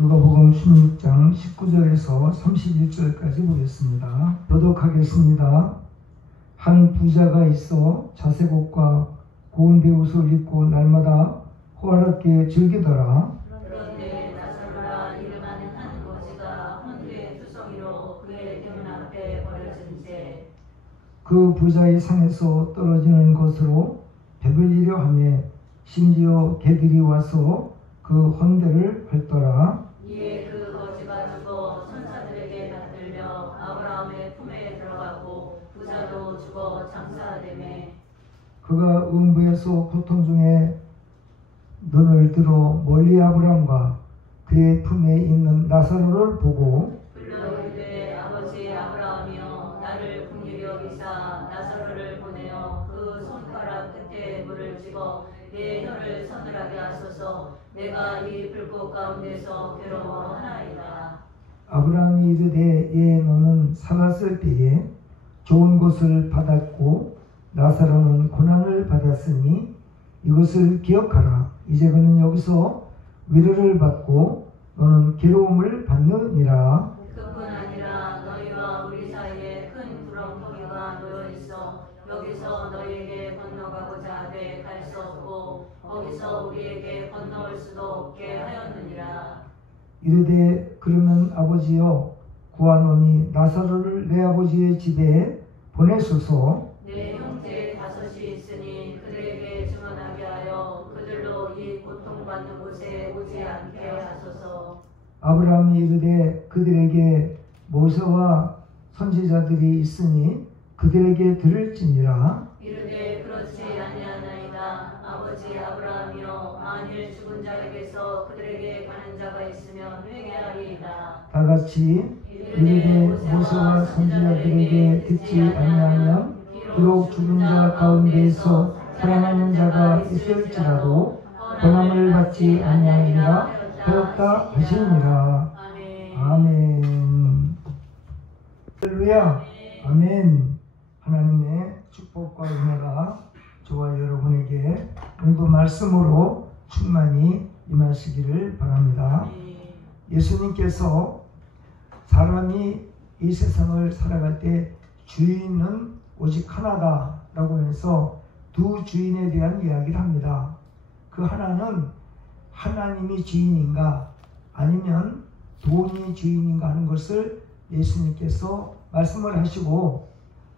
누가복음 16장 19절에서 31절까지 보겠습니다. 교독하겠습니다. 한 부자가 있어 자색옷과 고운 베옷을 입고 날마다 호화롭게 즐기더라. 그런데 나사로라 이름하는 한 거지가 헌금의 투성이로 그의 문 앞에 버려진대. 그 부자의 상에서 떨어지는 것으로 배불리려 하며 심지어 개들이 와서 그 헌대를 헐더라. 이에 그 거지가 죽어 천사들에게 받들려 아브라함의 품에 들어가고 부자도 죽어 장사되매 그가 음부에서 고통 중에 눈을 들어 멀리 아브라함과 그의 품에 있는 나사로를 보고 불러 이르되 아버지 아브라함이여 나를 긍휼히 여기사 나사로를 보내어 그 손가락 끝에 물을 찍어 내 혀를 서늘하게 하소서. 내가 이 불꽃 가운데서 괴로워하나이다. 아브라함이 이르되 예 너는 살았을 때에 좋은 것을 받았고 나사로는 고난을 받았으니 이것을 기억하라. 이제 그는 여기서 위로를 받고 너는 괴로움을 받느니라. 그뿐 아니라 너희와 우리 사이에 큰 구렁텅이가 놓여 있어 여기서 너희에게 건너가고자 하되 갈 수 없고 거기서 우리에게 건너올 수도 없게 하였느니라. 이르되 그러면 아버지여 구하노니 나사로를 내 아버지의 집에 보내소서. 내 형제 다섯이 있으니 그들에게 증언하게 하여 그들로 이 고통받는 곳에 오지 않게 하소서. 아브라함이 이르되 그들에게 모세와 선지자들이 있으니 그들에게 들을지니라. 이르되 그렇지 아니하나이다. 아버지 아브라함이여 만일 죽은 자에게서 그들에게 가는 자가 있으면 회개하리이다. 다같이 이르되 모세와 선지자들에게 듣지 아니하면 비록 죽은 자 가운데에서 살아나는 자가 있을지라도 권함을 받지 아니하리라 하였다 하시니라. 아멘. 할렐루야. 아멘. 하나님의 축복과 은혜가 저와 여러분에게 오늘도 말씀으로 충만히 임하시기를 바랍니다. 예수님께서 사람이 이 세상을 살아갈 때 주인은 오직 하나다라고 해서 두 주인에 대한 이야기를 합니다. 그 하나는 하나님이 주인인가 아니면 돈이 주인인가 하는 것을 예수님께서 말씀을 하시고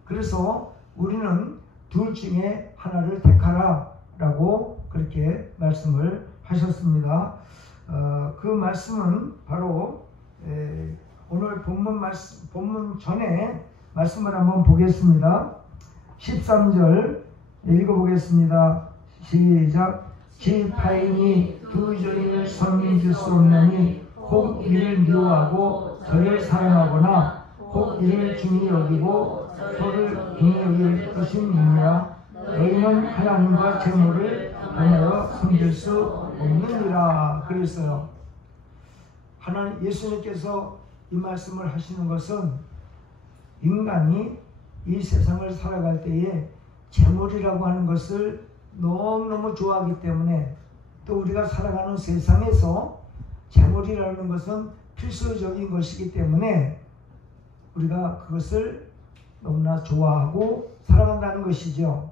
그래서 우리는 둘 중에 하나를 택하라 라고 그렇게 말씀을 하셨습니다. 그 말씀은 바로 오늘 본문 전에 말씀을 한번 보겠습니다. 13절 읽어보겠습니다. 시작. 지파인이 두 주인을 섬길 수 없나니 혹 이를 미워하고 저를 사랑하거나 혹 이를 중히 여기고 저를 중히 여길 것임이니라. 너희는 하나님과 재물을 변하여 섬길 수 없느니라. 그랬어요. 하나님 예수님께서 이 말씀을 하시는 것은 인간이 이 세상을 살아갈 때에 재물이라고 하는 것을 너무너무 좋아하기 때문에 또 우리가 살아가는 세상에서 재물이라는 것은 필수적인 것이기 때문에 우리가 그것을 너무나 좋아하고 사랑한다는 것이죠.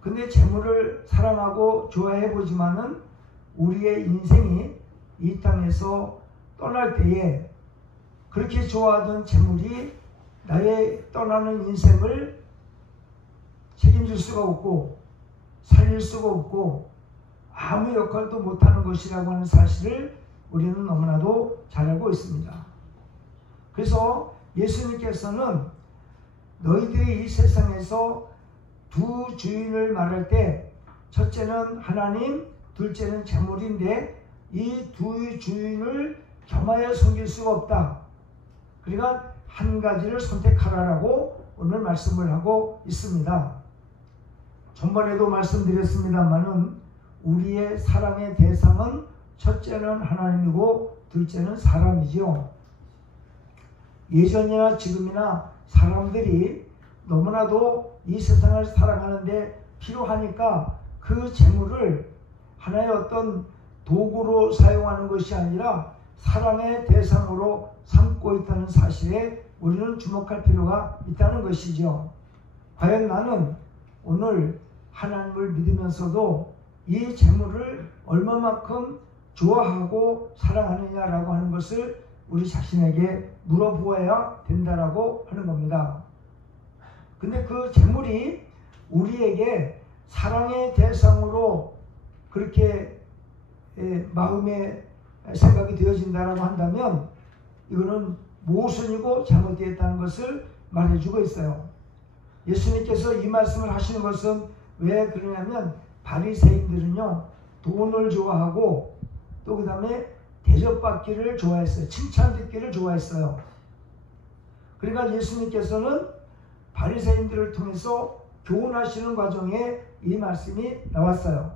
근데 재물을 사랑하고 좋아해 보지만은 우리의 인생이 이 땅에서 떠날 때에 그렇게 좋아하던 재물이 나의 떠나는 인생을 책임질 수가 없고 살릴 수가 없고 아무 역할도 못하는 것이라고 하는 사실을 우리는 너무나도 잘 알고 있습니다. 그래서 예수님께서는 너희들이 이 세상에서 두 주인을 말할 때 첫째는 하나님, 둘째는 재물인데 이 두 주인을 겸하여 섬길 수가 없다. 그러니까 한 가지를 선택하라라고 오늘 말씀을 하고 있습니다. 전번에도 말씀드렸습니다만은 우리의 사랑의 대상은 첫째는 하나님이고 둘째는 사람이죠. 예전이나 지금이나 사람들이 너무나도 이 세상을 살아가는데 필요하니까 그 재물을 하나의 어떤 도구로 사용하는 것이 아니라 사랑의 대상으로 삼고 있다는 사실에 우리는 주목할 필요가 있다는 것이죠. 과연 나는 오늘 하나님을 믿으면서도 이 재물을 얼마만큼 좋아하고 사랑하느냐라고 하는 것을 우리 자신에게 물어보아야 된다라고 하는 겁니다. 근데 그 재물이 우리에게 사랑의 대상으로 그렇게 마음에 생각이 되어진다라고 한다면 이거는 모순이고 잘못되었다는 것을 말해주고 있어요. 예수님께서 이 말씀을 하시는 것은 왜 그러냐면 바리새인들은요 돈을 좋아하고 또 그 다음에 대접받기를 좋아했어요. 칭찬 듣기를 좋아했어요. 그러니까 예수님께서는 바리새인들을 통해서 교훈하시는 과정에 이 말씀이 나왔어요.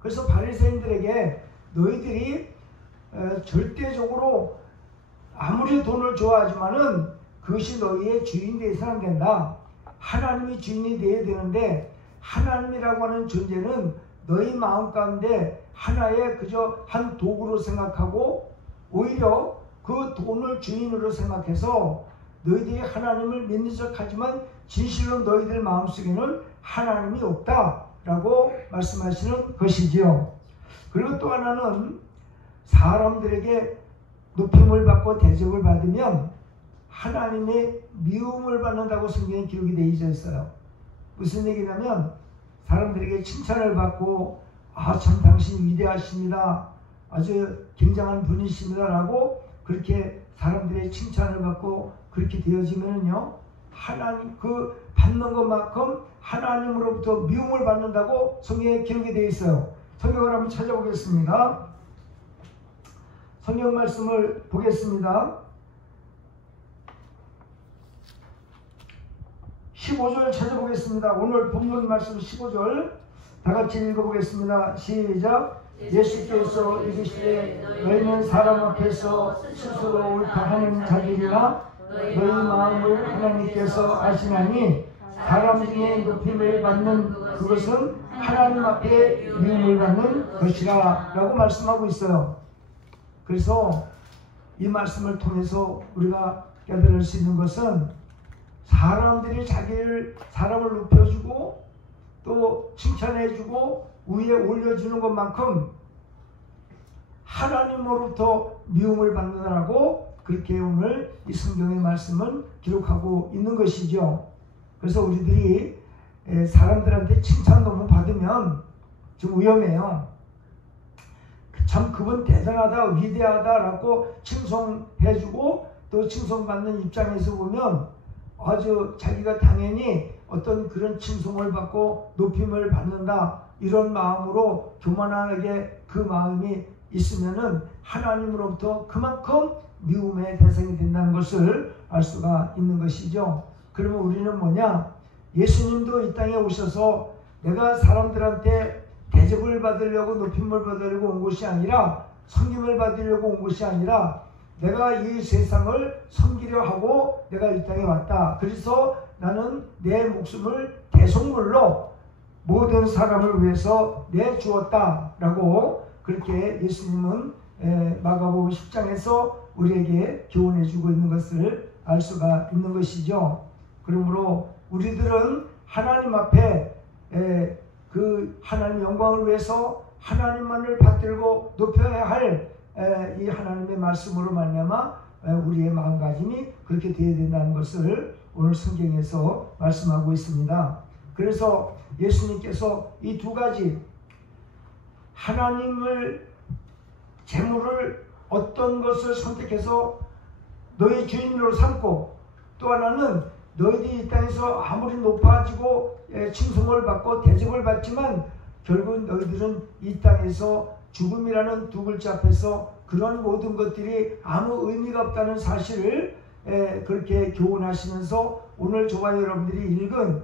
그래서 바리새인들에게 너희들이 절대적으로 아무리 돈을 좋아하지만은 그것이 너희의 주인이 되어서는 안 된다. 하나님이 주인이 되어야 되는데 하나님이라고 하는 존재는 너희 마음 가운데 하나의 그저 한 도구로 생각하고 오히려 그 돈을 주인으로 생각해서 너희들이 하나님을 믿는 척하지만 진실로 너희들 마음속에는 하나님이 없다라고 말씀하시는 것이지요. 그리고 또 하나는 사람들에게 높임을 받고 대접을 받으면 하나님의 미움을 받는다고 성경에 기록이 되어 있어요. 무슨 얘기냐면 사람들에게 칭찬을 받고 참 당신 위대하십니다. 아주 굉장한 분이십니다 라고 그렇게 사람들의 칭찬을 받고 그렇게 되어지면요 하나님 그 받는 것만큼 하나님으로부터 미움을 받는다고 성경에 기록이 되어 있어요. 성경을 한번 찾아보겠습니다. 성경 말씀을 보겠습니다. 15절 찾아보겠습니다. 오늘 본문 말씀 15절 다 같이 읽어보겠습니다. 시작. 예수께서 이르시되 너희는 사람 앞에서 스스로 옳다 하는 자들이나 너희 마음을 하나님께서 아시나니 사람 중에 높임을 받는 그것은 하나님 앞에 미움을 받는 것이라 라고 말씀하고 있어요. 그래서 이 말씀을 통해서 우리가 깨달을 수 있는 것은 사람들이 사람을 높여주고 또 칭찬해주고 위에 올려주는 것만큼 하나님으로부터 미움을 받는다라고 그렇게 오늘 이 성경의 말씀은 기록하고 있는 것이죠. 그래서 우리들이 사람들한테 칭찬 너무 받으면 좀 위험해요. 참 그분 대단하다 위대하다라고 칭송해주고 또 칭송받는 입장에서 보면 아주 자기가 당연히 어떤 그런 칭송을 받고 높임을 받는다 이런 마음으로 교만하게 그 마음이 있으면은 하나님으로부터 그만큼 미움의 대상이 된다는 것을 알 수가 있는 것이죠. 그러면 우리는 뭐냐? 예수님도 이 땅에 오셔서 내가 사람들한테 대접을 받으려고 높임을 받으려고 온 것이 아니라 섬김을 받으려고 온 것이 아니라 내가 이 세상을 섬기려 하고 내가 이 땅에 왔다. 그래서 나는 내 목숨을 대속물로 모든 사람을 위해서 내주었다 라고 그렇게 예수님은 마가복음 10장에서 우리에게 교훈해 주고 있는 것을 알 수가 있는 것이죠. 그러므로 우리들은 하나님 앞에 그 하나님 영광을 위해서 하나님만을 받들고 높여야 할 이 하나님의 말씀으로 말미암아 우리의 마음가짐이 그렇게 되어야 된다는 것을 오늘 성경에서 말씀하고 있습니다. 그래서 예수님께서 이 두 가지 하나님을 재물을 어떤 것을 선택해서 너희 주인으로 삼고 또 하나는 너희들이 이 땅에서 아무리 높아지고 칭송을 받고 대접을 받지만 결국 너희들은 이 땅에서 죽음이라는 두 글자 앞에서 그런 모든 것들이 아무 의미가 없다는 사실을 그렇게 교훈하시면서 오늘 저와 여러분들이 읽은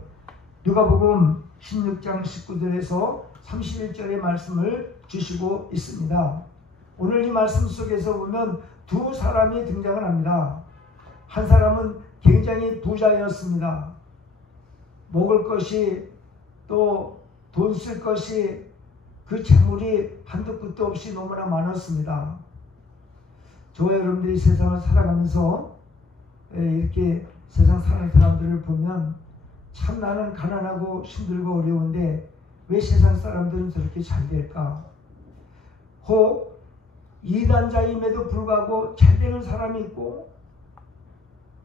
누가복음 16장 19절에서 31절의 말씀을 주시고 있습니다. 오늘 이 말씀 속에서 보면 두 사람이 등장을 합니다. 한 사람은 굉장히 부자였습니다. 먹을 것이 또 돈 쓸 것이 그 재물이 한도 끝도 없이 너무나 많았습니다. 저와 여러분들이 세상을 살아가면서 이렇게 세상 사는 사람들을 보면 참 나는 가난하고 힘들고 어려운데 왜 세상 사람들은 저렇게 잘 될까? 혹 이단자임에도 불구하고 잘 되는 사람이 있고,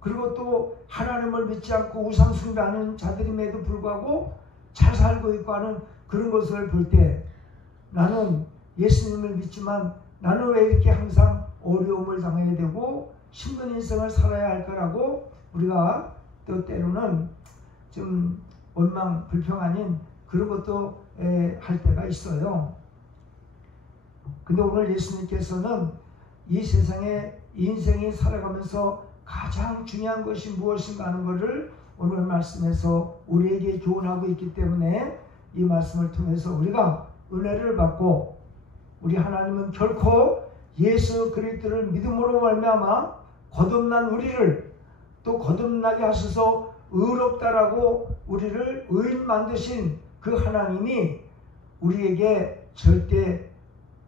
그리고 또 하나님을 믿지 않고 우상 숭배하는 자들임에도 불구하고 잘 살고 있고 하는 그런 것을 볼 때 나는 예수님을 믿지만 나는 왜 이렇게 항상 어려움을 당해야 되고 힘든 인생을 살아야 할까라고 우리가 또 때로는 좀 원망 불평 아닌 그런 것도 할 때가 있어요. 근데 오늘 예수님께서는 이 세상에 인생이 살아가면서 가장 중요한 것이 무엇인가 하는 것을 오늘 말씀에서 우리에게 교훈하고 있기 때문에 이 말씀을 통해서 우리가 은혜를 받고, 우리 하나님은 결코 예수 그리스도를 믿음으로 말미암아 거듭난 우리를 또 거듭나게 하셔서 의롭다라고 우리를 의인 만드신 그 하나님이 우리에게 절대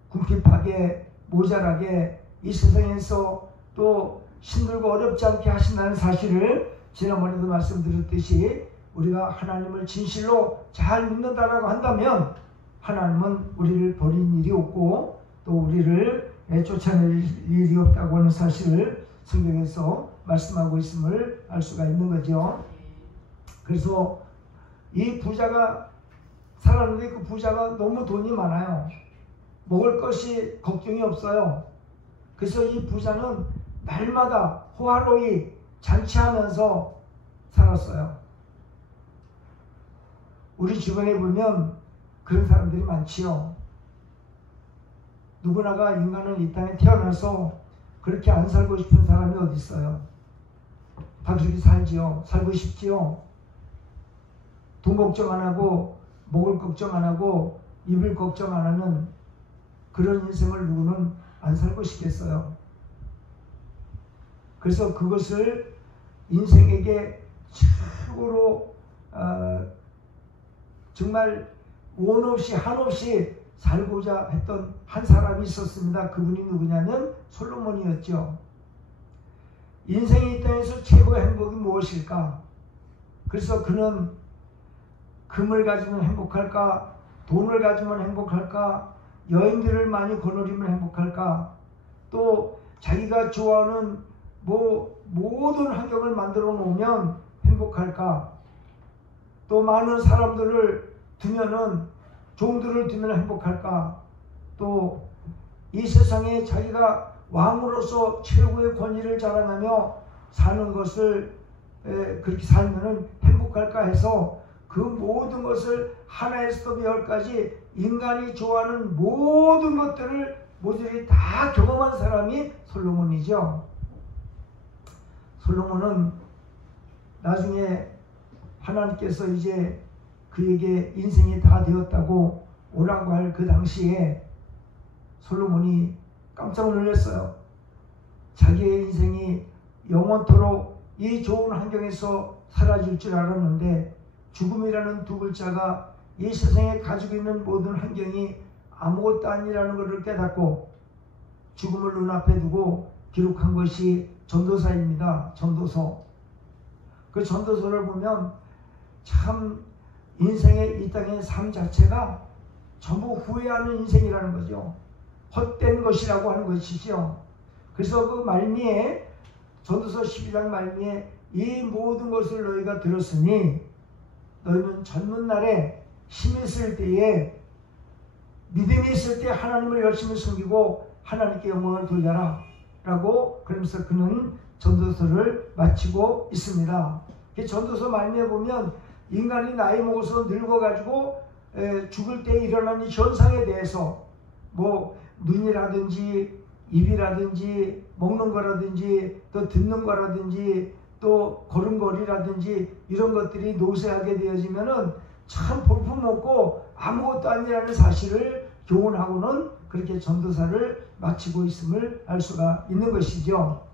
궁핍하게 모자라게 이 세상에서 또 힘들고 어렵지 않게 하신다는 사실을 지난번에도 말씀드렸듯이 우리가 하나님을 진실로 잘 믿는다라고 한다면 하나님은 우리를 버린 일이 없고 또 우리를 쫓아낼 일이 없다고 하는 사실을 성경에서 말씀하고 있음을 알 수가 있는 거죠. 그래서 이 부자가 살았는데 그 부자가 너무 돈이 많아요. 먹을 것이 걱정이 없어요. 그래서 이 부자는 날마다 호화로이 잔치하면서 살았어요. 우리 주변에 보면 그런 사람들이 많지요. 누구나가 인간은 이 땅에 태어나서 그렇게 안 살고 싶은 사람이 어디 있어요? 다 그렇게 살지요. 살고 싶지요. 돈 걱정 안 하고 먹을 걱정 안 하고 입을 걱정 안 하는 그런 인생을 누구는 안 살고 싶겠어요. 그래서 그것을 인생에게 최고로 정말 원 없이 한없이 살고자 했던 한 사람이 있었습니다. 그분이 누구냐면 솔로몬이었죠. 인생이 이 땅에서 최고의 행복이 무엇일까? 그래서 그는 금을 가지면 행복할까? 돈을 가지면 행복할까? 여인들을 많이 거느리면 행복할까? 또 자기가 좋아하는 모든 환경을 만들어 놓으면 행복할까? 또 많은 사람들을 두면은 종들을 두면 행복할까? 또 이 세상에 자기가 왕으로서 최고의 권위를 자랑하며 사는 것을 그렇게 살면은 행복할까 해서 그 모든 것을 하나에서부터 열까지 인간이 좋아하는 모든 것들을 모조리 다 경험한 사람이 솔로몬이죠. 솔로몬은 나중에 하나님께서 이제 그에게 인생이 다 되었다고 오라고 할 그 당시에 솔로몬이 깜짝 놀랐어요. 자기의 인생이 영원토록 이 좋은 환경에서 사라질 줄 알았는데 죽음이라는 두 글자가 이 세상에 가지고 있는 모든 환경이 아무것도 아니라는 것을 깨닫고 죽음을 눈앞에 두고 기록한 것이 전도서입니다. 전도서. 그 전도서를 보면 참 인생의 이 땅의 삶 자체가 전부 후회하는 인생이라는 거죠. 헛된 것이라고 하는 것이죠. 그래서 그 말미에 전도서 12장 말미에 이 모든 것을 너희가 들었으니 너희는 젊은 날에 힘이 있을 때에 믿음이 있을 때 하나님을 열심히 섬기고 하나님께 영광을 돌려라 라고 그러면서 그는 전도서를 마치고 있습니다. 전도서 말미에 보면 인간이 나이 먹어서 늙어가지고 죽을 때 일어나는 현상에 대해서 눈이라든지 입이라든지 먹는 거라든지 또 듣는 거라든지 또 걸음걸이라든지 이런 것들이 노쇠하게 되어지면은 참 볼품없고 아무것도 아니라는 사실을 교훈하고는 그렇게 전도사를 마치고 있음을 알 수가 있는 것이죠.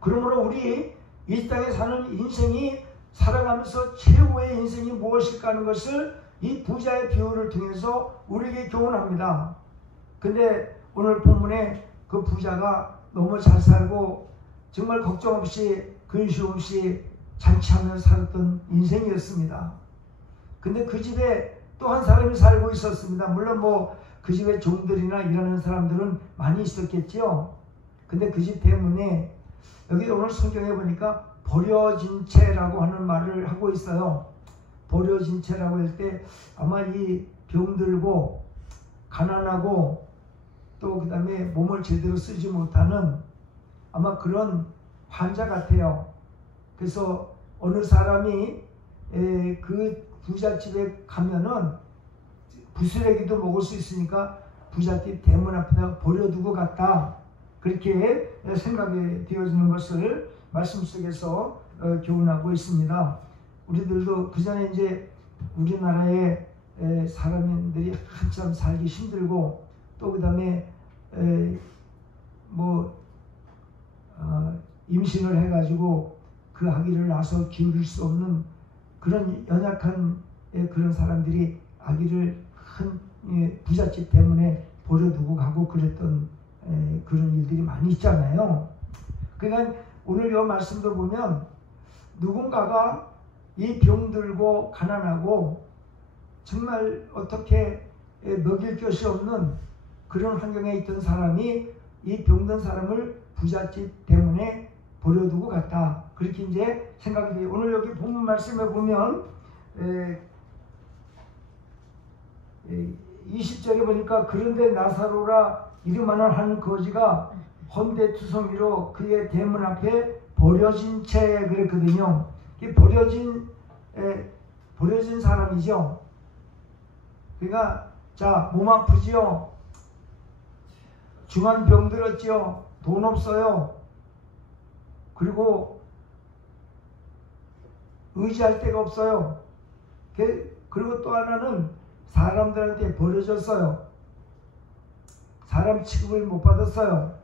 그러므로 우리 이 땅에 사는 인생이 살아가면서 최고의 인생이 무엇일까 하는 것을 이 부자의 비유를 통해서 우리에게 교훈합니다. 근데 오늘 본문에 그 부자가 너무 잘 살고 정말 걱정 없이 근심 없이 잔치하며 살았던 인생이었습니다. 근데 그 집에 또 한 사람이 살고 있었습니다. 물론 뭐 그 집에 종들이나 일하는 사람들은 많이 있었겠지요. 근데 그 집 때문에 여기 오늘 성경에 보니까 버려진 채라고 하는 말을 하고 있어요. 버려진 채라고 할 때 아마 이 병들고 가난하고 또 그 다음에 몸을 제대로 쓰지 못하는 아마 그런 환자 같아요. 그래서 어느 사람이 그 부잣집에 가면은 부스러기도 먹을 수 있으니까 부잣집 대문 앞에다 버려두고 갔다. 그렇게 생각이 되어지는 것을 말씀 속에서 교훈하고 있습니다. 우리들도 그 전에 이제 우리나라의 사람들이 한참 살기 힘들고 또 그 다음에 임신을 해가지고 그 아기를 낳아서 기울일 수 없는 그런 연약한 그런 사람들이 아기를 큰 부잣집 때문에 버려두고 가고 그랬던 그런 일들이 많이 있잖아요. 그러니까 오늘 이 말씀도 보면 누군가가 이 병들고 가난하고 정말 어떻게 먹일 것이 없는 그런 환경에 있던 사람이 이 병든 사람을 부잣집 때문에 버려두고 갔다. 그렇게 이제 생각이 돼요. 오늘 여기 본문 말씀에 보면 20절에 보니까 그런데 나사로라 이름하는 한 거지가 헌데투성이로 그의 대문 앞에 버려진 채 그랬거든요. 이 버려진 사람이죠. 그러니까 자, 몸 아프지요. 중한 병 들었지요. 돈 없어요. 그리고 의지할 데가 없어요. 그리고 또 하나는 사람들한테 버려졌어요. 사람 취급을 못 받았어요.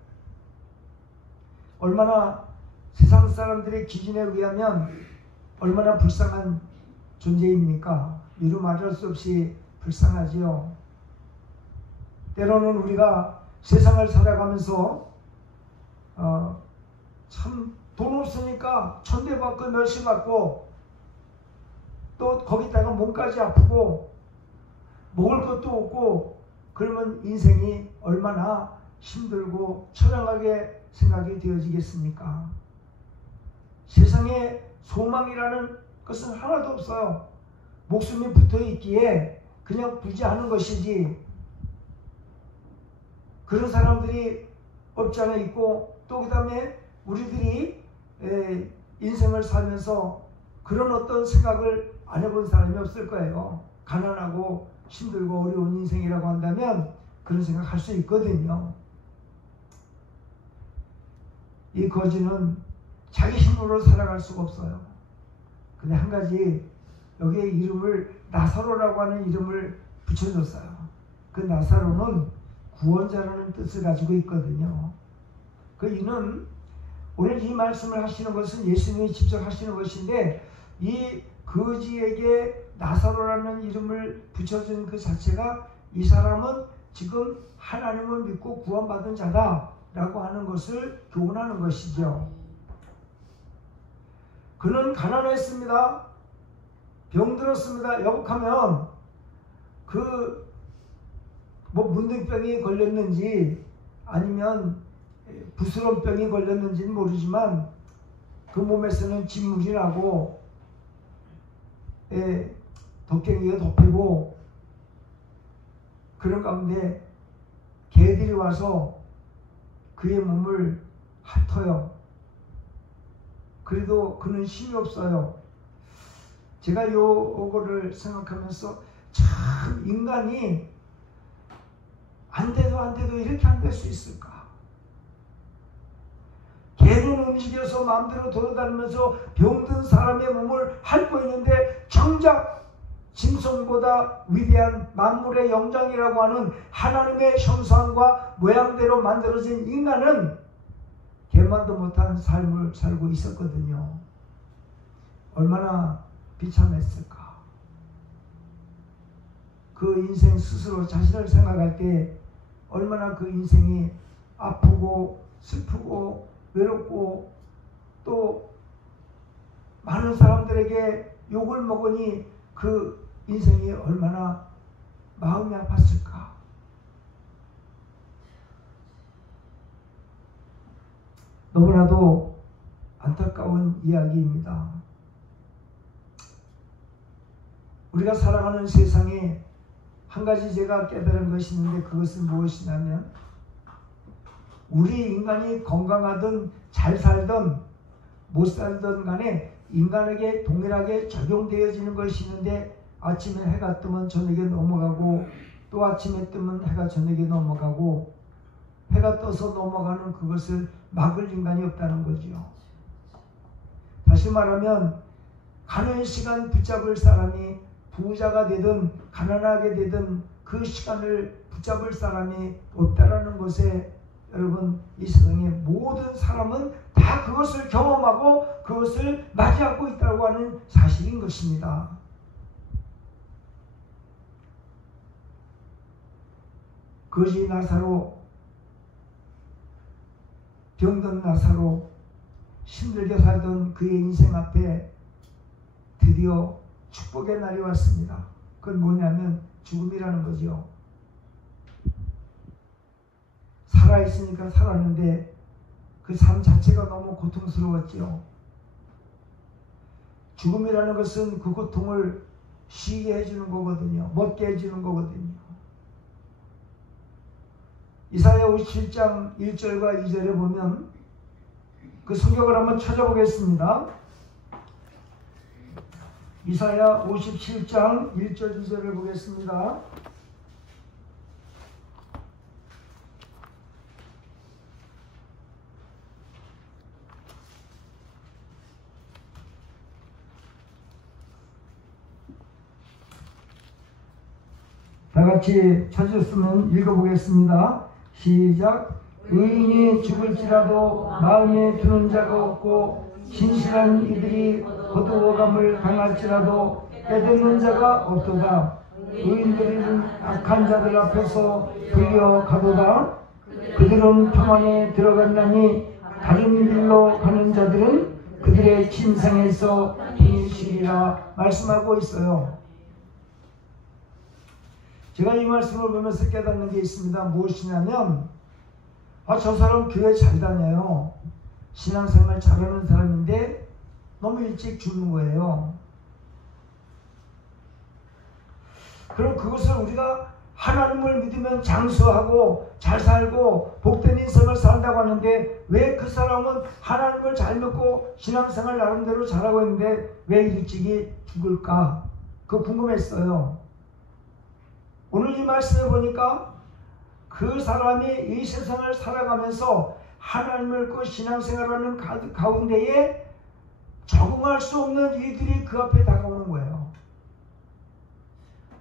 얼마나 세상 사람들의 기준에 의하면 얼마나 불쌍한 존재입니까? 이루 말할 수 없이 불쌍하지요. 때로는 우리가 세상을 살아가면서 참 돈 없으니까 천대받고 멸시받고 또 거기다가 몸까지 아프고 먹을 것도 없고 그러면 인생이 얼마나 힘들고 처량하게 생각이 되어지겠습니까? 세상에 소망이라는 것은 하나도 없어요. 목숨이 붙어 있기에 그냥 부지하는 것이지 그런 사람들이 없지 않아 있고 또 그 다음에 우리들이 인생을 살면서 그런 어떤 생각을 안 해본 사람이 없을 거예요. 가난하고 힘들고 어려운 인생이라고 한다면 그런 생각 할 수 있거든요. 이 거지는 자기 힘으로 살아갈 수가 없어요. 근데 한 가지 여기에 이름을 나사로라고 하는 이름을 붙여줬어요. 그 나사로는 구원자라는 뜻을 가지고 있거든요. 그 이는 오늘 이 말씀을 하시는 것은 예수님이 직접 하시는 것인데 이 거지에게 나사로라는 이름을 붙여준 그 자체가 이 사람은 지금 하나님을 믿고 구원받은 자다라고 하는 것을 교훈하는 것이죠. 그는 가난했습니다. 병들었습니다. 여복하면 문둥병이 걸렸는지 아니면 부스럼병이 걸렸는지는 모르지만 그 몸에서는 진물이 나고 덕갱이가 덮이고 그런 가운데 개들이 와서 그의 몸을 핥아요. 그래도 그는 힘이 없어요. 제가 요거를 생각하면서 참 인간이 안 돼도 이렇게 안 될 수 있을까? 개는 움직여서 마음대로 돌아다니면서 병든 사람의 몸을 핥고 있는데 정작 짐승보다 위대한 만물의 영장이라고 하는 하나님의 형상과 모양대로 만들어진 인간은 개만도 못한 삶을 살고 있었거든요. 얼마나 비참했을까. 그 인생 스스로 자신을 생각할 때 얼마나 그 인생이 아프고 슬프고 외롭고 또 많은 사람들에게 욕을 먹으니 그 인생이 얼마나 마음이 아팠을까. 너무나도 안타까운 이야기입니다. 우리가 살아가는 세상에 한 가지 제가 깨달은 것이 있는데 그것은 무엇이냐면 우리 인간이 건강하든 잘 살든 못 살든 간에 인간에게 동일하게 적용되어지는 것이 있는데 아침에 해가 뜨면 저녁에 넘어가고 또 아침에 뜨면 해가 저녁에 넘어가고 해가 떠서 넘어가는 그것을 막을 인간이 없다는 거지요. 다시 말하면 가는 시간 붙잡을 사람이 부자가 되든 가난하게 되든 그 시간을 붙잡을 사람이 없다라는 것에 여러분 이 세상의 모든 사람은 다 그것을 경험하고 그것을 맞이하고 있다고 하는 사실인 것입니다. 거지 나사로 병든 나사로 힘들게 살던 그의 인생 앞에 드디어 축복의 날이 왔습니다. 그건 뭐냐면 죽음이라는 거죠. 살아있으니까 살았는데 그 삶 자체가 너무 고통스러웠지요. 죽음이라는 것은 그 고통을 쉬게 해주는 거거든요. 먹게 해주는 거거든요. 이사야 57장 1절과 2절에 보면 그 성경을 한번 찾아보겠습니다. 이사야 57장 1절 2절을 보겠습니다. 다 같이 찾으셨으면 읽어보겠습니다. 시작. 의인이 죽을지라도 마음에 두는 자가 없고 신실한 이들이 거두어감을 당할지라도 빼앗는 자가 없도다. 의인들은 악한 자들 앞에서 불려가도다. 그들은 평안에 들어간다니 다른 길로 가는 자들은 그들의 침상에서 분실이라 말씀하고 있어요. 제가 이 말씀을 보면서 깨닫는 게 있습니다. 무엇이냐면 저 사람 교회 잘 다녀요. 신앙생활 잘하는 사람인데 너무 일찍 죽는 거예요. 그럼 그것을 우리가 하나님을 믿으면 장수하고 잘 살고 복된 인생을 산다고 하는데 왜 그 사람은 하나님을 잘 믿고 신앙생활 나름대로 잘하고 있는데 왜 일찍이 죽을까? 그거 궁금했어요. 오늘 이 말씀을 보니까 그 사람이 이 세상을 살아가면서 하나님을 믿고 신앙생활하는 가운데에 적응할 수 없는 일들이 그 앞에 다가오는 거예요.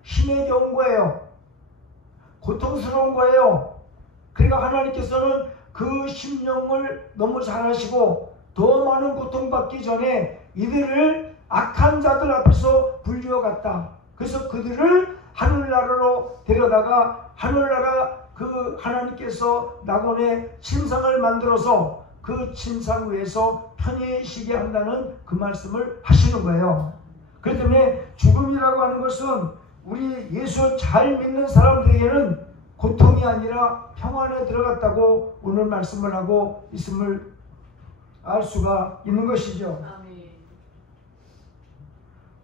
힘에 겨운 거예요. 고통스러운 거예요. 그러니까 하나님께서는 그 심령을 너무 잘 아시고 더 많은 고통받기 전에 이들을 악한 자들 앞에서 불리어갔다. 그래서 그들을 하늘나라로 데려다가 하늘나라 그 하나님께서 낙원의 침상을 만들어서 그 침상 위에서 편히 쉬게 한다는 그 말씀을 하시는 거예요. 그렇기 때문에 죽음이라고 하는 것은 우리 예수 잘 믿는 사람들에게는 고통이 아니라 평안에 들어갔다고 오늘 말씀을 하고 있음을 알 수가 있는 것이죠.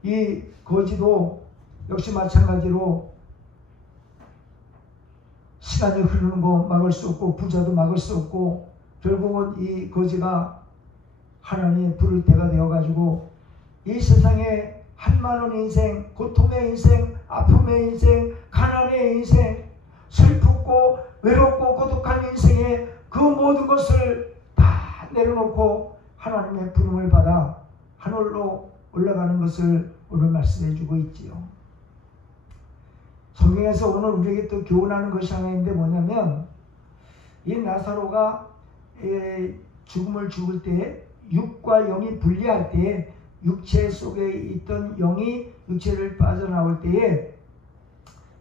이 거지도 역시 마찬가지로 시간이 흐르는 거 막을 수 없고 부자도 막을 수 없고 결국은 이 거지가 하나님이 부를 때가 되어가지고 이 세상에 한많은 인생, 고통의 인생, 아픔의 인생, 가난의 인생, 슬프고 외롭고 고독한 인생에 그 모든 것을 다 내려놓고 하나님의 부름을 받아 하늘로 올라가는 것을 오늘 말씀해 주고 있지요. 성경에서 오늘 우리에게 또 교훈하는 것이 하나 있는데 뭐냐면 이 나사로가 죽음을 죽을 때 육과 영이 분리할 때 육체 속에 있던 영이 육체를 빠져나올 때에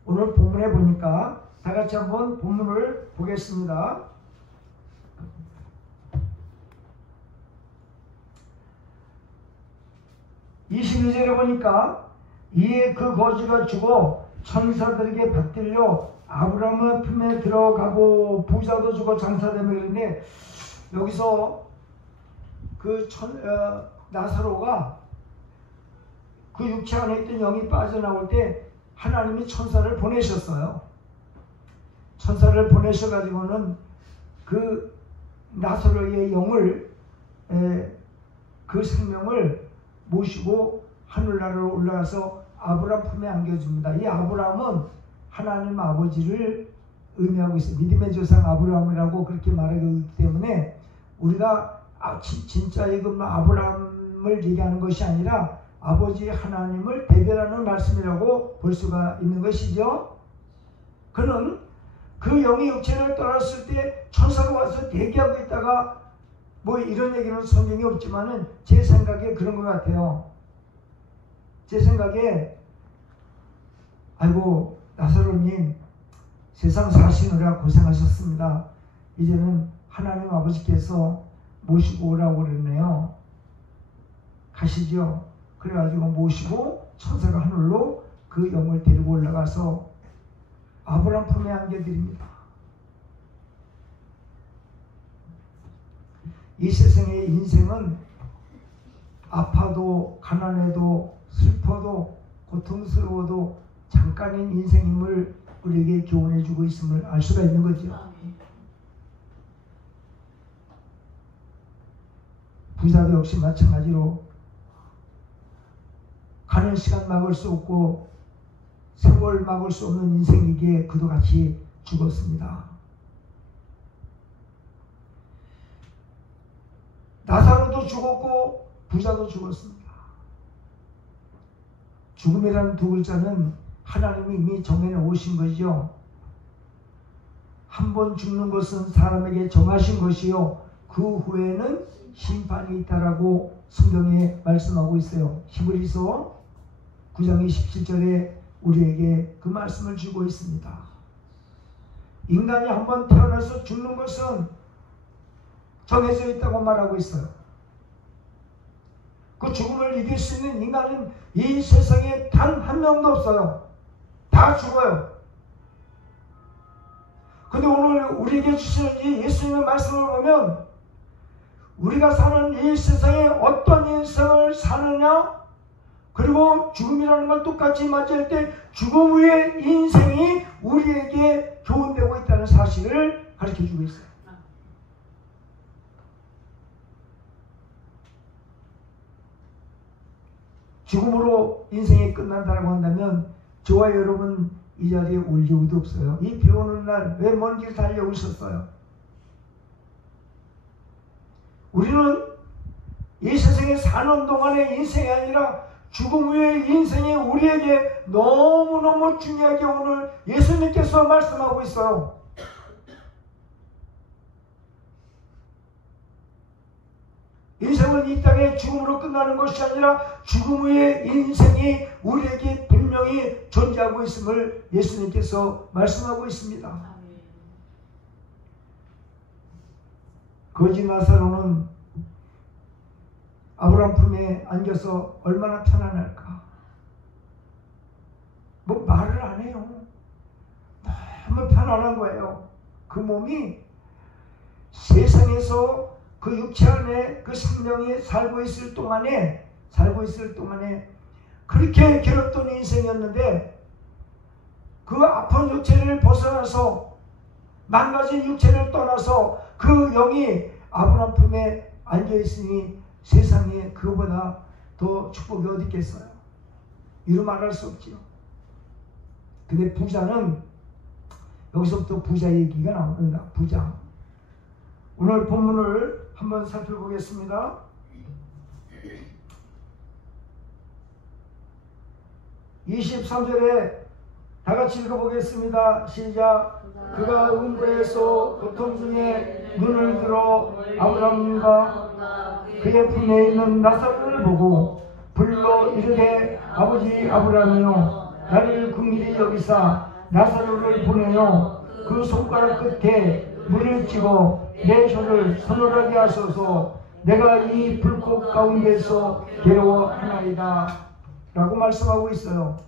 오늘 본문에 보니까 다 같이 한번 본문을 보겠습니다. 22절에 보니까 이에 그 거지가 죽어 천사들에게 받들려 아브라함의 품에 들어가고 부자도 죽어 장사되며 그러는데 여기서 그 나사로가 그 육체 안에 있던 영이 빠져나올 때 하나님이 천사를 보내셨어요. 천사를 보내셔가지고는 그 나사로의 영을 그 생명을 모시고 하늘나라로 올라가서 아브라함 품에 안겨줍니다. 이 아브라함은 하나님 아버지를 의미하고 있어요. 믿음의 조상 아브라함이라고 그렇게 말하기 때문에 우리가 진짜 이건 아브라함을 얘기하는 것이 아니라 아버지 하나님을 대변하는 말씀이라고 볼 수가 있는 것이죠. 그는 그 영이 육체를 떠났을 때 천사가 와서 대기하고 있다가 뭐 이런 얘기는 성경이 없지만은 제 생각에 그런 것 같아요. 제 생각에 아이고 나사로님 세상 사시느라 고생하셨습니다. 이제는 하나님 아버지께서 모시고 오라고 그랬네요. 가시죠. 그래가지고 모시고 천사가 하늘로 그 영을 데리고 올라가서 아브라함 품에 안겨드립니다. 이 세상의 인생은 아파도 가난해도 슬퍼도 고통스러워도 잠깐인 인생임을 우리에게 교훈해 주고 있음을 알 수가 있는 거죠. 부자도 역시 마찬가지로 가는 시간 막을 수 없고 세월 막을 수 없는 인생이기에 그도 같이 죽었습니다. 나사로도 죽었고 부자도 죽었습니다. 죽음이라는 두 글자는 하나님이 이미 정해 놓으신 것이죠. 한 번 죽는 것은 사람에게 정하신 것이요 그 후에는 심판이 있다라고 성경에 말씀하고 있어요. 히브리서 9장 27절에 우리에게 그 말씀을 주고 있습니다. 인간이 한 번 태어나서 죽는 것은 정해져 있다고 말하고 있어요. 그 죽음을 이길 수 있는 인간은 이 세상에 단 한 명도 없어요. 다 죽어요. 근데 오늘 우리에게 주시는 이 예수님의 말씀을 보면 우리가 사는 이 세상에 어떤 인생을 사느냐 그리고 죽음이라는 걸 똑같이 맞이할 때 죽음 후의 인생이 우리에게 교훈되고 있다는 사실을 가르쳐주고 있어요. 죽음으로 인생이 끝난다고 한다면 저와 여러분 이 자리에 올 이유도 없어요. 이 비 오는 날 왜 먼 길 달려오셨어요? 우리는 이 세상에 사는 동안의 인생이 아니라 죽음 후의 인생이 우리에게 너무너무 중요하게 오늘 예수님께서 말씀하고 있어요. 인생은 이 땅에 죽음으로 끝나는 것이 아니라 죽음 후의 인생이 우리에게 분명히 존재하고 있음을 예수님께서 말씀하고 있습니다. 거지 나사로는 아브라함 품에 안겨서 얼마나 편안할까. 뭐 말을 안 해요. 너무 편안한 거예요. 그 몸이 세상에서 그 육체 안에 그 생명이 살고 있을 동안에 그렇게 괴롭던 인생이었는데 그 아픈 육체를 벗어나서 망가진 육체를 떠나서 그 영이 아브라함 품에 앉아있으니 세상에 그거보다 더 축복이 어디 있겠어요. 이루 말할 수 없지요. 근데 부자는 여기서부터 부자 얘기가 나옵니다. 부자. 오늘 본문을 한번 살펴보겠습니다. 23절에 다 같이 읽어보겠습니다. 시작. 그가 음부에서 고통 중에 눈을 들어 아브라함과 그의 품에 있는 나사로를 보고 불러 이르되 아버지 아브라함이여 나를 긍휼히 여기사 나사로를 보내어 그 손가락 끝에 물을 찌고 내 혀를 서늘하게 하소서. 내가 이 불꽃 가운데서 괴로워하나이다 라고 말씀하고 있어요.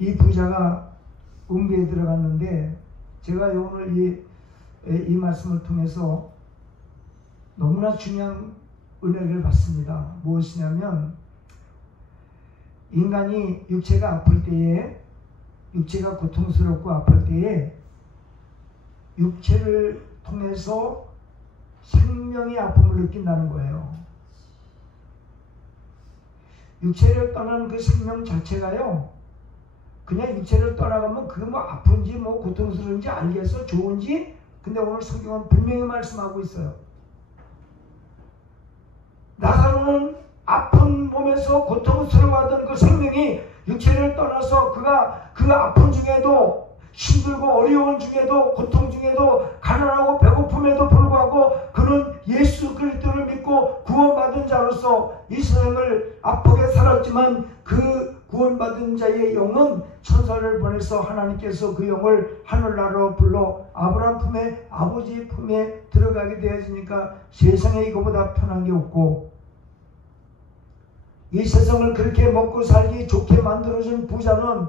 이 부자가 음부에 들어갔는데 제가 오늘 이 말씀을 통해서 너무나 중요한 은혜를 받습니다. 무엇이냐면 인간이 육체가 아플 때에, 육체가 고통스럽고 아플 때에 육체를 통해서 생명의 아픔을 느낀다는 거예요. 육체를 떠난 그 생명 자체가요, 그냥 육체를 떠나가면 그게 뭐 아픈지 뭐 고통스러운지 알겠어, 좋은지. 근데 오늘 성경은 분명히 말씀하고 있어요. 나사로는 아픈 몸에서 고통스러워하던 그 생명이 육체를 떠나서 그가 그 아픈 중에도, 힘들고 어려운 중에도, 고통 중에도, 가난하고 배고픔에도 불구하고 그는 예수 그리스도를 믿고 구원받은 자로서 이 세상을 아프게 살았지만 그 구원받은 자의 영은 천사를 보내서 하나님께서 그 영을 하늘나라로 불러 아브라함 품에, 아버지 품에 들어가게 되어지니까 세상에 이거보다 편한 게 없고, 이 세상을 그렇게 먹고 살기 좋게 만들어준 부자는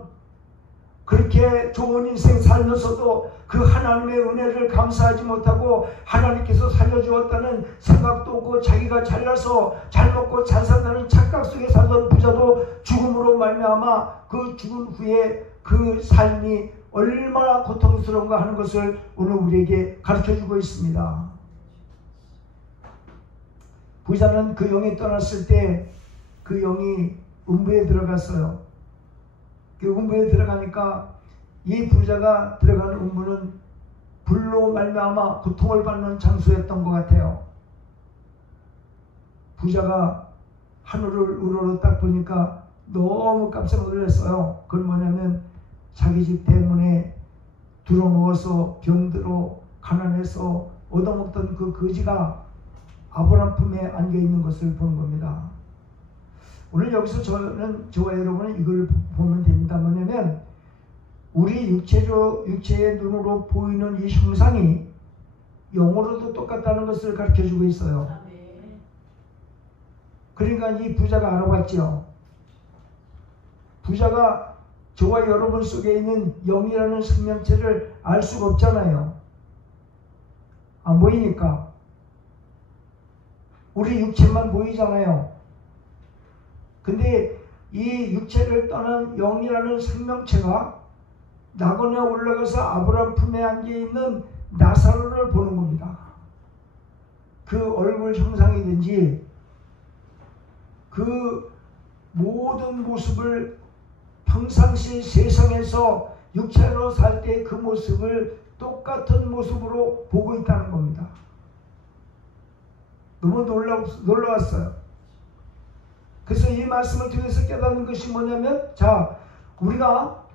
그렇게 좋은 인생 살면서도 그 하나님의 은혜를 감사하지 못하고 하나님께서 살려주었다는 생각도 없고 자기가 잘나서 잘 먹고 잘 산다는 착각 속에 살던 부자도 죽음으로 말미암아 그 죽은 후에 그 삶이 얼마나 고통스러운가 하는 것을 오늘 우리에게 가르쳐주고 있습니다. 부자는 그 영이 떠났을 때 그 영이 음부에 들어갔어요. 그 음부에 들어가니까 이 부자가 들어가는 음부는 불로 말미암아 고통을 받는 장소였던 것 같아요. 부자가 하늘을 우러러 딱 보니까 너무 깜짝 놀랐어요. 그건 뭐냐면 자기 집 대문에 들어누워서 병들어 가난해서 얻어먹던 그 거지가 아브라함 품에 안겨있는 것을 본 겁니다. 오늘 여기서 저와 여러분은 이걸 보면 됩니다. 뭐냐면 우리 육체의 눈으로 보이는 이 형상이 영으로도 똑같다는 것을 가르쳐주고 있어요. 그러니까 이 부자가 알아봤죠. 부자가 저와 여러분 속에 있는 영이라는 생명체를 알 수가 없잖아요. 안 보이니까. 우리 육체만 보이잖아요. 근데 이 육체를 떠난 영이라는 생명체가 낙원에 올라가서 아브라함 품에 안겨있는 나사로를 보는 겁니다. 그 얼굴 형상이든지 그 모든 모습을 평상시 세상에서 육체로 살 때 그 모습을 똑같은 모습으로 보고 있다는 겁니다. 너무 놀라웠어요. 그래서 이 말씀을 통해서 깨닫는 것이 뭐냐면, 자, 우리가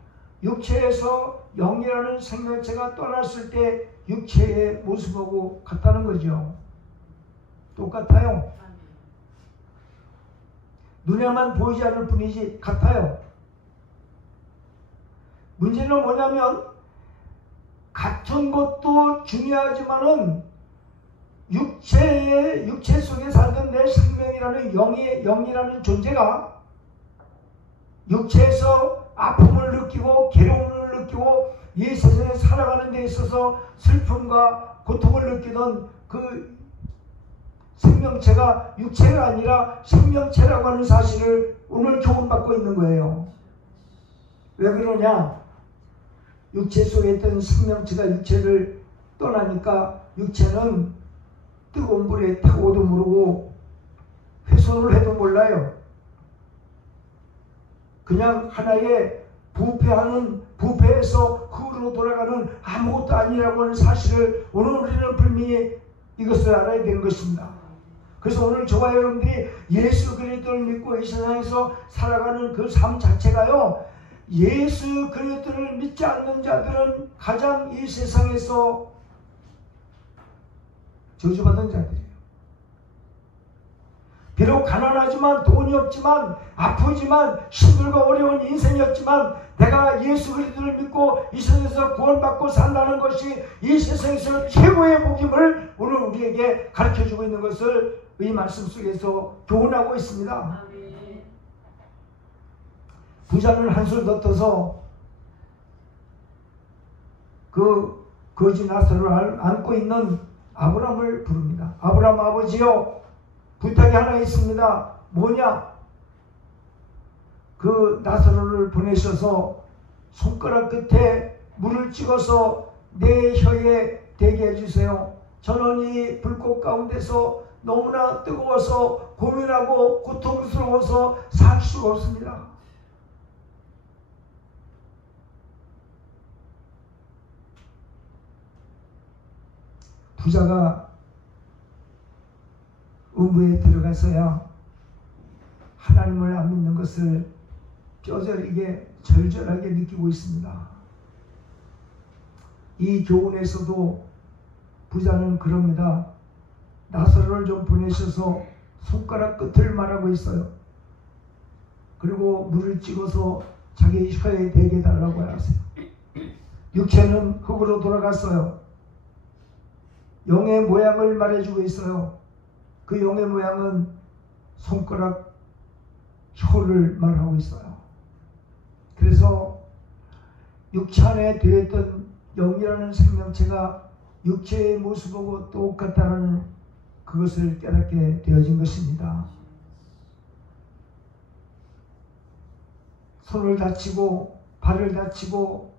육체에서 영이라는 생명체가 떠났을 때 육체의 모습하고 같다는 거죠. 똑같아요. 눈에만 보이지 않을 뿐이지 같아요. 문제는 뭐냐면 같은 것도 중요하지만은 육체 속에 살던 내 생명이라는 영이라는 존재가 육체에서 아픔을 느끼고 괴로움을 느끼고 이 세상에 살아가는 데 있어서 슬픔과 고통을 느끼던 그 생명체가 육체가 아니라 생명체라고 하는 사실을 오늘 교훈받고 있는 거예요. 왜 그러냐? 육체 속에 있던 생명체가 육체를 떠나니까 육체는 뜨거운 불에 타고도 모르고 훼손을 해도 몰라요. 그냥 하나의 부패해서 흙으로 돌아가는 아무것도 아니라고 하는 사실을 오늘 우리는 분명히 이것을 알아야 되는 것입니다. 그래서 오늘 저와 여러분들이 예수 그리스도를 믿고 이 세상에서 살아가는 그 삶 자체가요, 예수 그리스도를 믿지 않는 자들은 가장 이 세상에서 저주받은 자들이에요. 비록 가난하지만 돈이 없지만 아프지만 힘들고 어려운 인생이었지만 내가 예수 그리스도를 믿고 이 세상에서 구원받고 산다는 것이 이 세상에서 최고의 복임을 오늘 우리에게 가르쳐주고 있는 것을 이 말씀 속에서 교훈하고 있습니다. 부자는 한술 더 떠서 그 거지 나사로를 안고 있는 아브라함을 부릅니다. 아브라함 아버지요, 부탁이 하나 있습니다. 뭐냐? 그 나사로를 보내셔서 손가락 끝에 물을 찍어서 내 혀에 대게 해주세요. 저는 이 불꽃 가운데서 너무나 뜨거워서 고민하고 고통스러워서 살 수가 없습니다. 부자가 음부에 들어가서야 하나님을 안 믿는 것을 뼈저리게 절절하게 느끼고 있습니다. 이 교훈에서도 부자는 그럽니다. 나사로를 좀 보내셔서 손가락 끝을 말하고 있어요. 그리고 물을 찍어서 자기 혀에 대게 해달라고 하세요. 육체는 흙으로 돌아갔어요. 영의 모양을 말해주고 있어요. 그 영의 모양은 손가락 혀를 말하고 있어요. 그래서 육체 안에 되었던 영이라는 생명체가 육체의 모습하고 똑같다는 그것을 깨닫게 되어진 것입니다. 손을 다치고 발을 다치고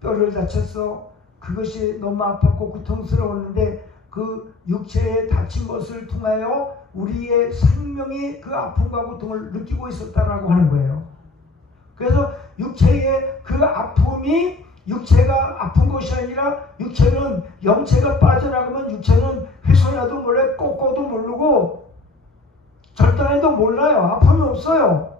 뼈를 다쳐서 그것이 너무 아팠고 고통스러웠는데 그 육체에 다친 것을 통하여 우리의 생명이 그 아픔과 고통을 느끼고 있었다라고 하는 거예요. 그래서 육체의 그 아픔이 육체가 아픈 것이 아니라 육체는 영체가 빠져나가면 육체는 훼손해도 몰래 꺾어도 모르고 절단해도 몰라요. 아픔이 없어요.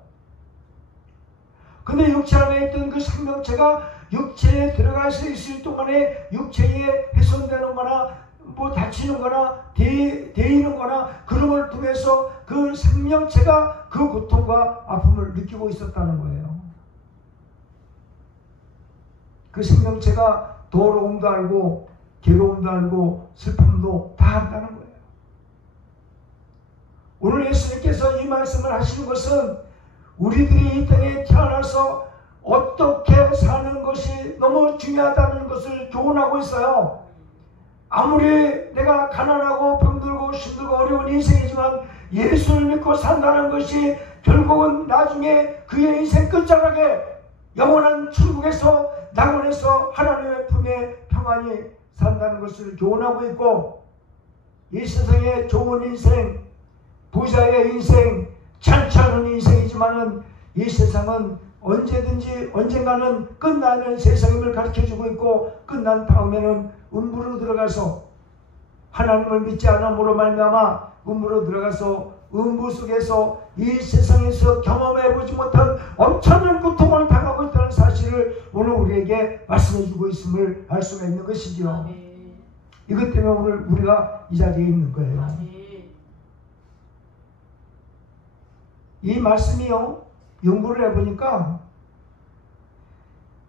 근데 육체 안에 있던 그 생명체가 육체에 들어가서 있을 동안에 육체에 훼손되는 거나 뭐 다치는 거나 데이는 거나 그런 걸 통해서 그 생명체가 그 고통과 아픔을 느끼고 있었다는 거예요. 그 생명체가 더러움도 알고 괴로움도 알고 슬픔도 다 안다는 거예요. 오늘 예수님께서 이 말씀을 하시는 것은 우리들이 이 땅에 태어나서 어떻게 사는 것이 너무 중요하다는 것을 교훈하고 있어요. 아무리 내가 가난하고 병들고 힘들고 어려운 인생이지만 예수를 믿고 산다는 것이 결국은 나중에 그의 인생 끝자락에 영원한 천국에서 낙원에서 하나님의 품에 평안히 산다는 것을 교훈하고 있고, 이 세상의 좋은 인생, 부자의 인생, 찬치 않은 인생이지만은 이 세상은 언제든지 언젠가는 끝나는 세상임을 가르쳐주고 있고, 끝난 다음에는 음부로 들어가서 하나님을 믿지 않음으로 말미암아 음부로 들어가서 음부 속에서 이 세상에서 경험해보지 못한 엄청난 고통을 당하고 있다는 사실을 오늘 우리에게 말씀해주고 있음을 알 수가 있는 것이죠. 아멘. 이것 때문에 오늘 우리가 이 자리에 있는 거예요. 아멘. 이 말씀이요, 연구를 해보니까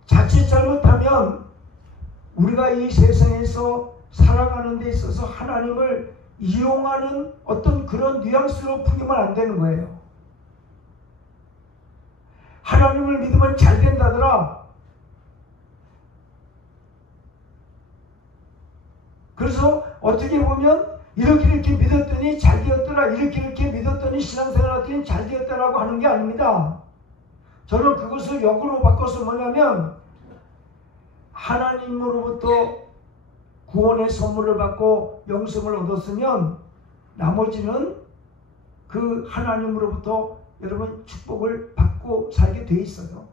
자칫 잘못하면 우리가 이 세상에서 살아가는 데 있어서 하나님을 이용하는 어떤 그런 뉘앙스로 풀리면 안 되는 거예요. 하나님을 믿으면 잘 된다더라. 그래서 어떻게 보면 이렇게 믿었더니 잘 되었더라, 이렇게 믿었더니 신앙생활 했더니 잘 되었다라고 하는 게 아닙니다. 저는 그것을 역으로 바꿔서 뭐냐면, 하나님으로부터 구원의 선물을 받고 영생을 얻었으면 나머지는 그 하나님으로부터 여러분 축복을 받고 살게 돼 있어요.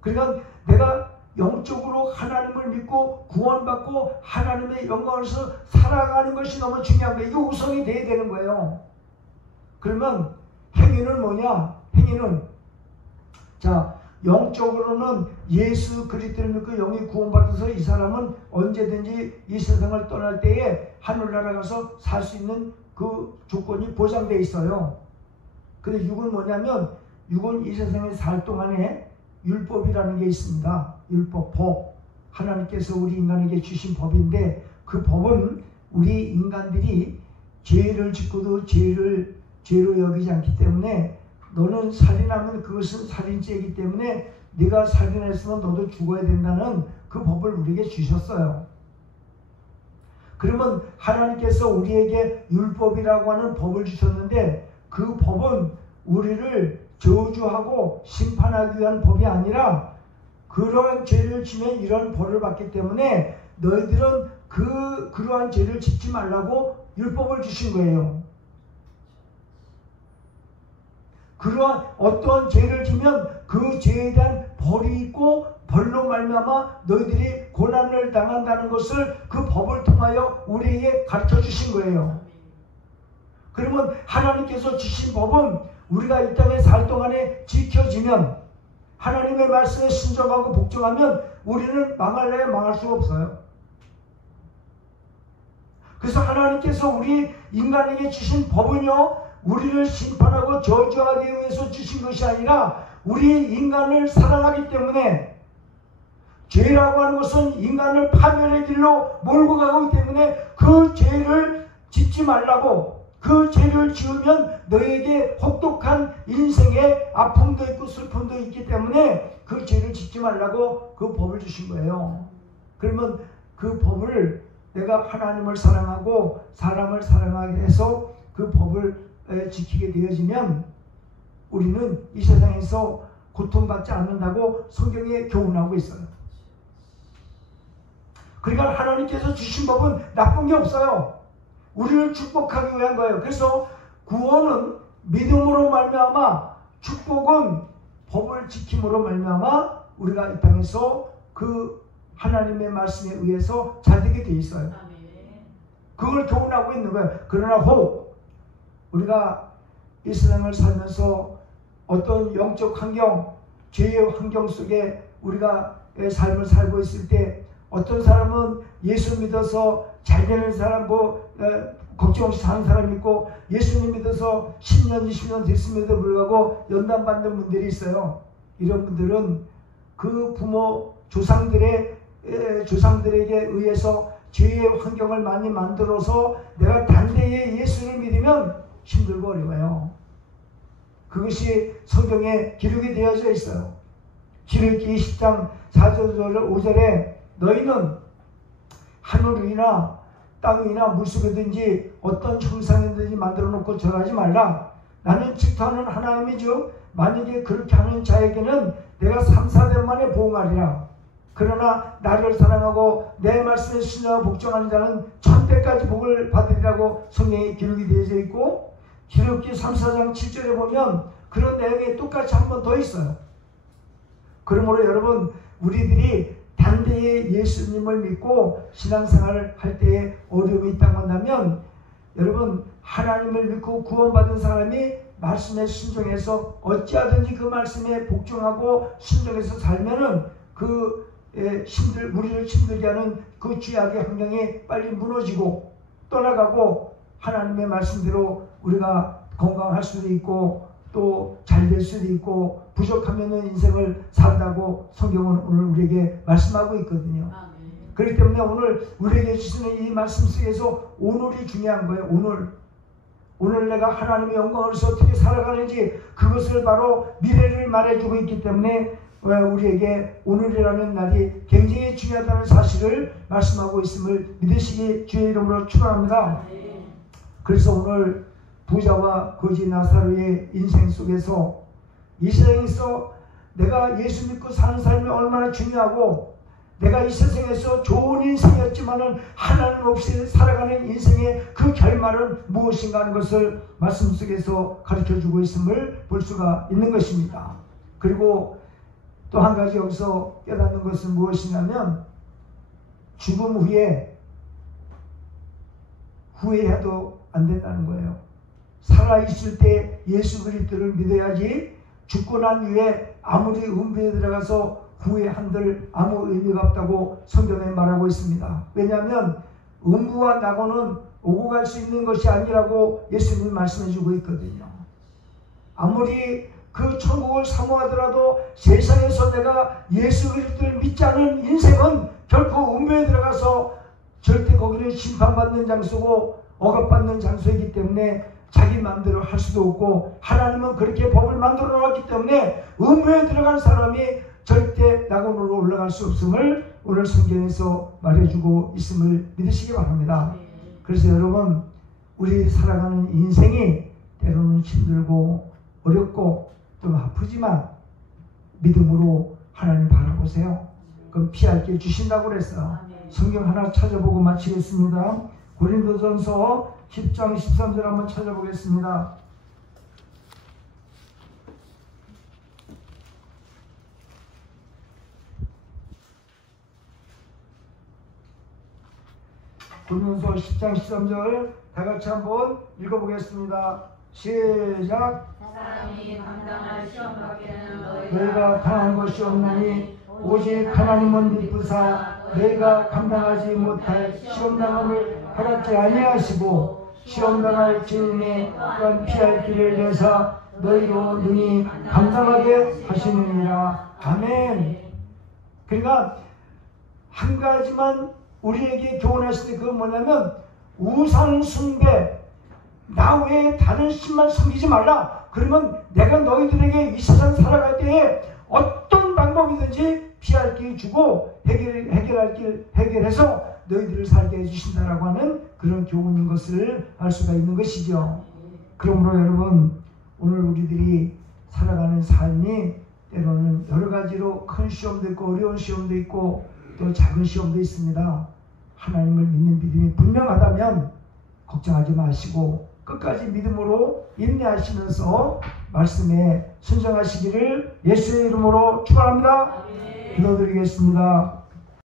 그러니까 내가 영적으로 하나님을 믿고 구원받고 하나님의 영광에서 살아가는 것이 너무 중요한 거예요. 이게 우선이 돼야 되는 거예요. 그러면 행위는 뭐냐? 행위는, 자, 영적으로는 예수 그리스도를 믿고 영이 구원받아서 이 사람은 언제든지 이 세상을 떠날 때에 하늘나라 가서 살 수 있는 그 조건이 보장되어 있어요. 근데 육은 뭐냐면 육은 이 세상에 살 동안에 율법이라는 게 있습니다. 율법, 법. 하나님께서 우리 인간에게 주신 법인데 그 법은 우리 인간들이 죄를 짓고도 죄로 여기지 않기 때문에 너는 살인하면 그것은 살인죄이기 때문에 네가 살인했으면 너도 죽어야 된다는 그 법을 우리에게 주셨어요. 그러면 하나님께서 우리에게 율법이라고 하는 법을 주셨는데 그 법은 우리를 저주하고 심판하기 위한 법이 아니라 그러한 죄를 지면 이런 벌을 받기 때문에 너희들은 그러한 죄를 짓지 말라고 율법을 주신 거예요. 그러한 어떠한 죄를 지면 그 죄에 대한 벌이 있고 벌로 말미암아 너희들이 고난을 당한다는 것을 그 법을 통하여 우리에게 가르쳐 주신 거예요. 그러면 하나님께서 주신 법은 우리가 이 땅에 살 동안에 지켜지면 하나님의 말씀에 순종하고 복종하면 우리는 망할래야 망할 수가 없어요. 그래서 하나님께서 우리 인간에게 주신 법은요, 우리를 심판하고 저주하기 위해서 주신 것이 아니라 우리 인간을 사랑하기 때문에, 죄라고 하는 것은 인간을 파멸의 길로 몰고 가기 때문에 그 죄를 짓지 말라고, 그 죄를 지으면 너에게 혹독한 인생의 아픔도 있고 슬픔도 있기 때문에 그 죄를 짓지 말라고 그 법을 주신 거예요. 그러면 그 법을 내가 하나님을 사랑하고 사람을 사랑하게 해서 그 법을 지키게 되어지면 우리는 이 세상에서 고통받지 않는다고 성경에 교훈하고 있어요. 그러니까 하나님께서 주신 법은 나쁜 게 없어요. 우리를 축복하기 위한 거예요. 그래서 구원은 믿음으로 말미암아, 축복은 법을 지킴으로 말미암아 우리가 이 땅에서 그 하나님의 말씀에 의해서 잘 되게 돼 있어요. 그걸 교훈하고 있는 거예요. 그러나 혹 우리가 이 세상을 살면서 어떤 영적 환경, 죄의 환경 속에 우리가 삶을 살고 있을 때 어떤 사람은 예수 믿어서 잘 되는 사람, 걱정 없이 사는 사람이 있고, 예수님 믿어서 10년, 20년 됐음에도 불구하고 연단받는 분들이 있어요. 이런 분들은 그 부모, 조상들에게 의해서 죄의 환경을 많이 만들어서 내가 단대히 예수를 믿으면 힘들고 어려워요. 그것이 성경에 기록이 되어져 있어요. 기록기 20장 4절 5절에 너희는 하늘 위나 땅 위나 물속이든지 어떤 형상이든지 만들어 놓고 절하지 말라. 나는 질투하는 하나님이죠. 만약에 그렇게 하는 자에게는 내가 3, 4대 만에 보응하리라. 그러나 나를 사랑하고 내 말씀에 순종하고 복종하는 자는 1000배까지 복을 받으리라고 성경에 기록이 되어져 있고, 기록기 3, 4장 7절에 보면 그런 내용이 똑같이 한 번 더 있어요. 그러므로 여러분, 우리들이 단대히 예수님을 믿고 신앙생활을 할 때에 어려움이 있다고 한다면, 여러분, 하나님을 믿고 구원받은 사람이 말씀에 순종해서 어찌하든지 그 말씀에 복종하고 순종해서 살면은 우리를 힘들게 하는 그 죄악의 환경이 빨리 무너지고 떠나가고 하나님의 말씀대로 우리가 건강할 수도 있고 또 잘 될 수도 있고 부족하면 인생을 산다고 성경은 오늘 우리에게 말씀하고 있거든요. 그렇기 때문에 오늘 우리에게 주시는 이 말씀 속에서 오늘이 중요한 거예요. 오늘 내가 하나님의 영광을 위해서 어떻게 살아가는지 그것을 바로 미래를 말해주고 있기 때문에 우리에게 오늘이라는 날이 굉장히 중요하다는 사실을 말씀하고 있음을 믿으시기 주의 이름으로 축원합니다. 그래서 오늘 부자와 거지 나사로의 인생 속에서 이 세상에서 내가 예수 믿고 사는 삶이 얼마나 중요하고 내가 이 세상에서 좋은 인생이었지만은 하나님 없이 살아가는 인생의 그 결말은 무엇인가 하는 것을 말씀 속에서 가르쳐주고 있음을 볼 수가 있는 것입니다. 그리고 또 한 가지 여기서 깨닫는 것은 무엇이냐면 죽음 후에 후회해도 안 된다는 거예요. 살아있을 때 예수 그리스도를 믿어야지 죽고 난 후에 아무리 은폐에 들어가서 후회한들 아무 의미가 없다고 성경에 말하고 있습니다. 왜냐하면 음부와 낙원은 오고 갈 수 있는 것이 아니라고 예수님이 말씀해 주고 있거든요. 아무리 그 천국을 사모하더라도 세상에서 내가 예수 그리스도를 믿지 않은 인생은 결코 음부에 들어가서 절대 거기는 심판받는 장소고 억압받는 장소이기 때문에 자기 마음대로 할 수도 없고, 하나님은 그렇게 법을 만들어 놓았기 때문에 음부에 들어간 사람이 절대 낙원으로 올라갈 수 없음을 오늘 성경에서 말해주고 있음을 믿으시기 바랍니다. 그래서 여러분, 우리 살아가는 인생이 때로는 힘들고 어렵고 또 아프지만 믿음으로 하나님 바라보세요. 그럼 피할 길 주신다고 그랬어요. 성경 하나 찾아보고 마치겠습니다. 고린도전서 10장 13절 한번 찾아보겠습니다. 고린도서 10장 13절 다 같이 한번 읽어보겠습니다. 시작. 사람이 감당할 시험 밖에는 너희가 당한 것이 없나니 오직 하나님은 미쁘사 너희가 감당하지 못할 시험당함을 허락지 아니하시고 시험당할 즈음에 또한 피할 길을 내사 너희로 능히 감당하게 하시느니라. 아멘. 그러니까 한 가지만 우리에게 교훈하실 때 그건 뭐냐면, 우상 숭배, 나 외에 다른 신만 섬기지 말라. 그러면 내가 너희들에게 이 세상 살아갈 때에 어떤 방법이든지 피할 길 주고 해결할 길 해결해서 너희들을 살게 해주신다라고 하는 그런 교훈인 것을 알 수가 있는 것이죠. 그러므로 여러분, 오늘 우리들이 살아가는 삶이 때로는 여러 가지로 큰 시험도 있고 어려운 시험도 있고 또 작은 시험도 있습니다. 하나님을 믿는 믿음이 분명하다면 걱정하지 마시고 끝까지 믿음으로 인내하시면서 말씀에 순종하시기를 예수의 이름으로 축원합니다. 기도드리겠습니다.